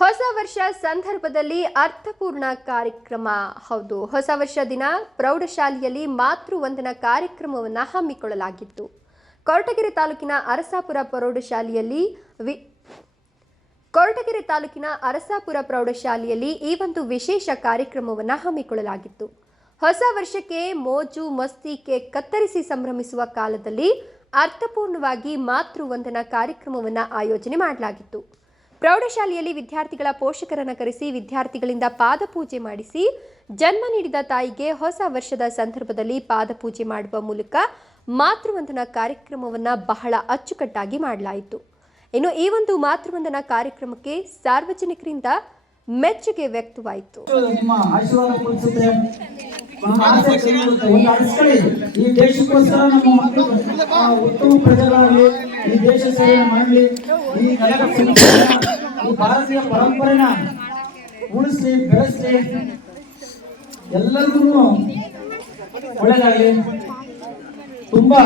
ಹೊಸ ವರ್ಷ ಸಂದರ್ಭದಲ್ಲಿ ಅರ್ಥಪೂರ್ಣ ಕಾರ್ಯಕ್ರಮ. ಹೌದು, ಹೊಸ ವರ್ಷ ದಿನ ಪ್ರೌಢಶಾಲೆಯಲ್ಲಿ ಮಾತೃವಂದನಾ ಕಾರ್ಯಕ್ರಮವನ್ನು ಹಮ್ಮಿಕೊಳ್ಳಲಾಗಿತ್ತು. ಕೊರಟಗೆರೆ ತಾಲೂಕಿನ ಅರಸಾಪುರ ಪ್ರೌಢಶಾಲೆಯಲ್ಲಿ ಈ ಒಂದು ವಿಶೇಷ ಕಾರ್ಯಕ್ರಮವನ್ನು ಹಮ್ಮಿಕೊಳ್ಳಲಾಗಿತ್ತು. ಹೊಸ ವರ್ಷಕ್ಕೆ ಮೋಜು ಮಸ್ತಿ ಕೇಕ್ ಕತ್ತರಿಸಿ ಸಂಭ್ರಮಿಸುವ ಕಾಲದಲ್ಲಿ ಅರ್ಥಪೂರ್ಣವಾಗಿ ಮಾತೃವಂದನಾ ಕಾರ್ಯಕ್ರಮವನ್ನು ಆಯೋಜನೆ ಮಾಡಲಾಗಿತ್ತು. ಪ್ರೌಢಶಾಲೆಯಲ್ಲಿ ವಿದ್ಯಾರ್ಥಿಗಳ ಪೋಷಕರನ್ನು ಕರೆಸಿ ವಿದ್ಯಾರ್ಥಿಗಳಿಂದ ಪಾದಪೂಜೆ ಮಾಡಿಸಿ ಜನ್ಮ ನೀಡಿದ ತಾಯಿಗೆ ಹೊಸ ವರ್ಷದ ಸಂದರ್ಭದಲ್ಲಿ ಪಾದಪೂಜೆ ಮಾಡುವ ಮೂಲಕ ಮಾತೃವಂದನಾ ಕಾರ್ಯಕ್ರಮವನ್ನು ಬಹಳ ಅಚ್ಚುಕಟ್ಟಾಗಿ ಮಾಡಲಾಯಿತು. ಇನ್ನು ಈ ಒಂದು ಮಾತೃವಂದನಾ ಕಾರ್ಯಕ್ರಮಕ್ಕೆ ಸಾರ್ವಜನಿಕರಿಂದ ಮೆಚ್ಚುಗೆ ವ್ಯಕ್ತವಾಯಿತು. ಈ ದೇಶಕ್ಕೋಸ್ಕರ ನಮ್ಮ ಮಕ್ಕಳು ಉತ್ತಮ ಪ್ರಜೆಗಳಾಗಲಿ, ಈ ದೇಶ ಸೇವೆ ಮಾಡಲಿ, ಈ ಭಾರತೀಯ ಪರಂಪರೆನ ಉಳಿಸ್ಲಿ, ಬೆಳೆಸ್ಲಿ, ಎಲ್ಲರಿಗೂ ಒಳ್ಳೆಯದಾಗಲಿ. ತುಂಬಾ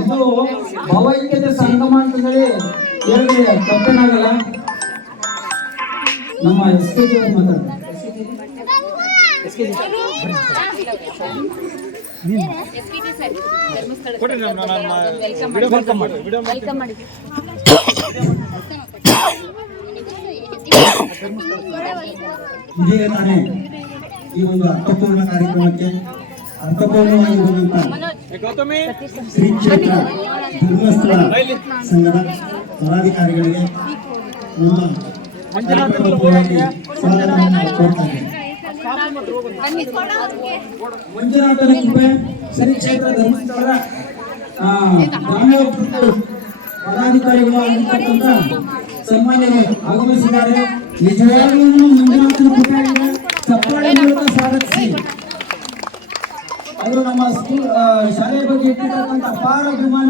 ಇದು ಭಾವೈಕ್ಯತೆ ಸಂಗಮ ಅಂತ ಹೇಳಿ ಹೇಳಿ ತಪ್ಪೇನಾಗಲ್ಲ. ನಮ್ಮ ಎಸ್ಕೆ ಮಾತಾಡ್ತಾರೆ. ಇದೀಗ ತಾನೇ ಈ ಒಂದು ಅರ್ಥಪೂರ್ಣ ಕಾರ್ಯಕ್ರಮಕ್ಕೆ ಅರ್ಥಪೂರ್ಣವಾಗಿ ಶ್ರೀ ಕ್ಷೇತ್ರ ಧರ್ಮಸ್ಥಳ ಸಂಘದ ಪದಾಧಿಕಾರಿಗಳಿಗೆ ನಮ್ಮ ಸ್ವಾಗತವನ್ನು ಕೋರ್ತಾರೆ. ಮಂಜುನಾಥನ ಕೃಪೆ ಶ್ರೀ ಕ್ಷೇತ್ರ ಧರ್ಮಸ್ಥಳದ ಗ್ರಾಮೀಣಾಭಿವೃದ್ಧಿ ಪದಾಧಿಕಾರಿಗಳು ಆಗಿರ್ತಕ್ಕಂಥ ಸನ್ಮಾನ್ಯರು ಆಗಮಿಸಿದ್ದಾರೆ. ನಿಜವಾಗ್ಲೂ ಮಂಜುನಾಥನ ಕೃಪೆಯನ್ನು ಚಪ್ಪಾಳೆ ಮೂಲಕ ಸ್ವಾಗತಿಸಿ. ಅವರು ನಮ್ಮ ಸ್ಕೂಲ್ ಶಾಲೆಯ ಬಗ್ಗೆ ಇಟ್ಟಿರ್ತಕ್ಕಂಥ ಅಪಾರ ಅಭಿಮಾನ.